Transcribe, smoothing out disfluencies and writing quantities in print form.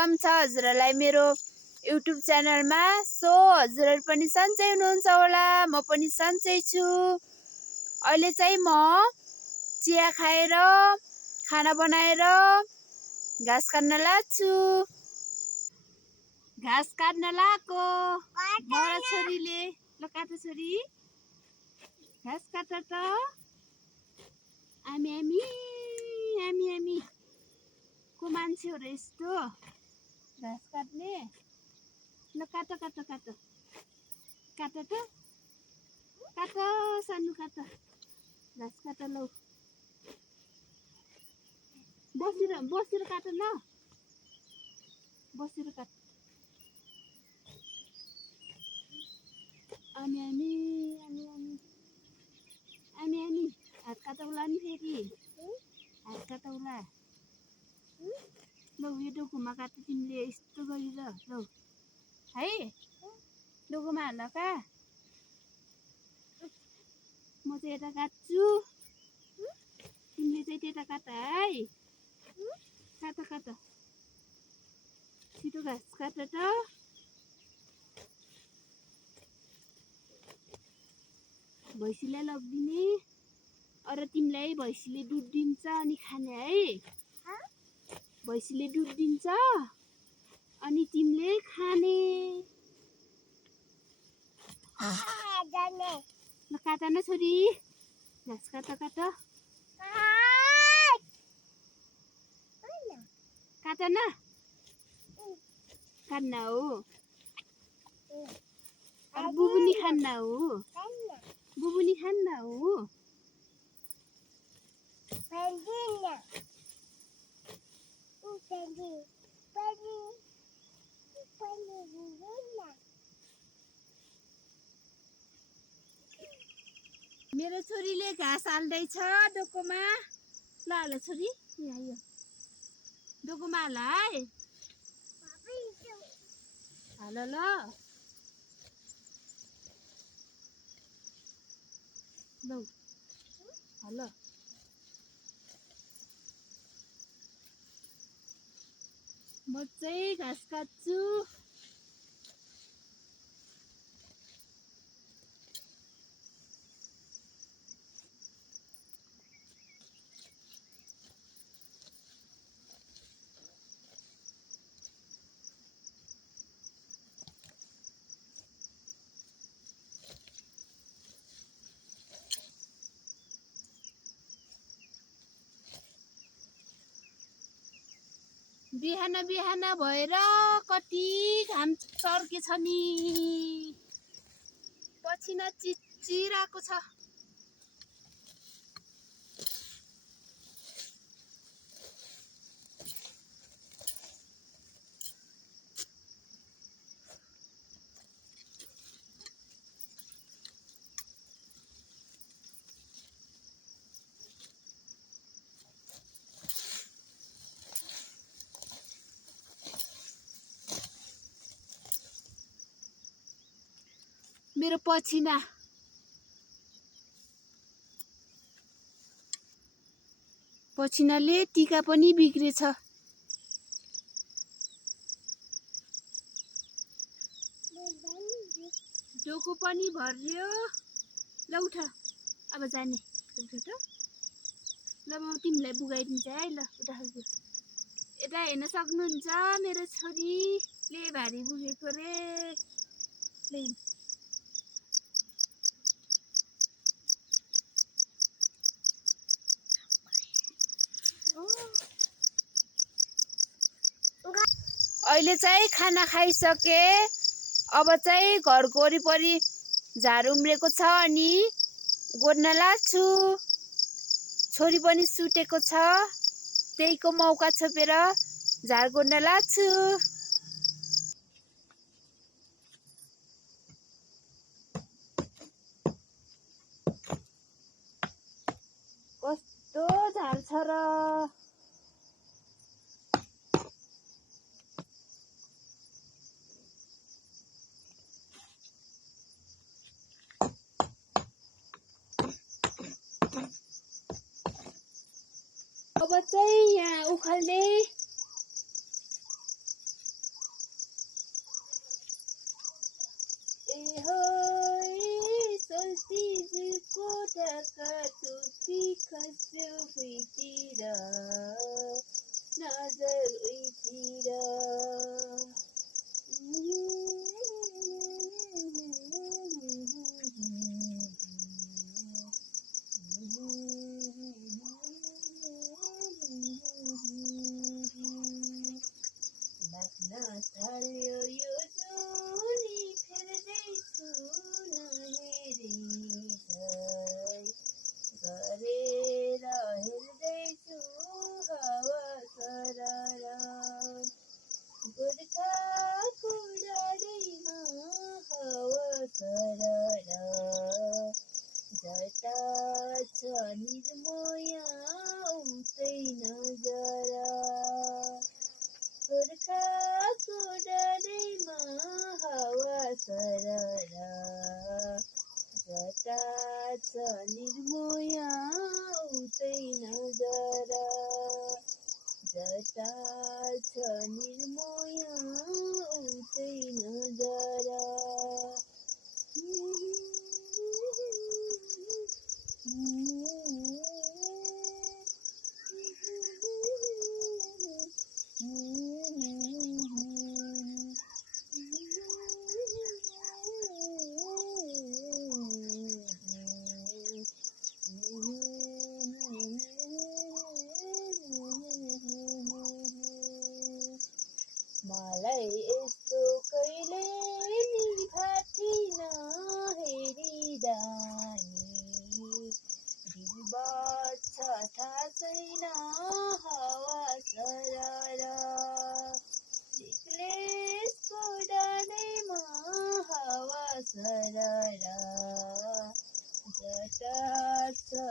Welcome छ हजुरहरूलाई मेरो युट्युब च्यानलमा। सो हजुरहरू पनि सन्चै हुनुहुन्छ होला, म पनि सन्चै छु। अहिले चाहिँ म चिया खाएर खाना बनाएर घाँस काट्न लाग्छु। घाँस काट्न लाग्यो बडा छोरीले। ल काट छोरी, घाँस काट त। आमी आमी आमी आमी को मान्छे हो र यस्तो घाँस काट्ने। ल काट काट काट काट त, काट सानो काट, घाँस काट। लौ बसेर काट न, बसेर काट। आमी आमी आमी आमी आमी आमी हात काटौला नि फेरि, हात काटौला। लौ यो डोकोमा काट तिमीले यस्तो गरेर। लौ है डोकोमा हाल का, म चाहिँ यता काट्छु, तिमीले चाहिँ त्यता काट है। काट काट छिटो घाँस काट त। भैँसीलाई लगिदिने अरू तिमीलाई भैँसीले दुध दिन्छ अनि खाने है। भैँसीले दुध दिन्छ अनि तिमीले खाने। ल काट न छोरी, घाँस काट काट काट न, खान्न हो अब बुबुनी खान्न हो, बुबुनी खान्न हो। मेरो छोरीले घाँस हाल्दैछ डोकोमा। ल हाल छोरी, यहाँ डोकोमा हाल है। हाल ल, लौ हाल। म चाहिँ घाँस काट्छु। बिहान बिहान भएर कति घाम चर्केछ नि, पसिना चिचिरहेको छ। मेरो पसिनाले टीका पनि बिग्रेछ। डोको पनि भर्यो। ल उठ अब जाने, उठ त। ल म तिमीलाई बुगाइदिन्छ है। ल उठा, यता हेर्न सक्नुहुन्छ मेरो छोरीले भारी बुगेको रे। अहिले चाहिँ खाना खाइसके। अब चाहिँ घरको वरिपरि झार उम्रेको छ अनि गोड्न लाग्छु। छोरी पनि सुतेको छ, त्यहीको मौका छोपेर झार गोड्न लाग्छु। कस्तो झार छ र। अब चाहिँ यहाँ उखाल्ने सोल्टीजुको ढाका टोपी खस्यो भुइँतिर नजर उइतिर लाग्न थाल्यो यो जुनी फेर्दैछु नहेरी गरेर हेर्दैछु हावा सरर गोर्खाको डाँडैमा हावा सरर जता छ निर्मया उतै नजर गोर्खाको डाँडैमा हावा सरर जता छ निर्मया उतै नजर जता छ निर्मया उतै नजर मलाई यस्तो कहिले नि भाथिन हेरिदा दिल बज्छ थाहा छैन हावा सरर एक्लेसको डाँडैमा हावा सरर जता छ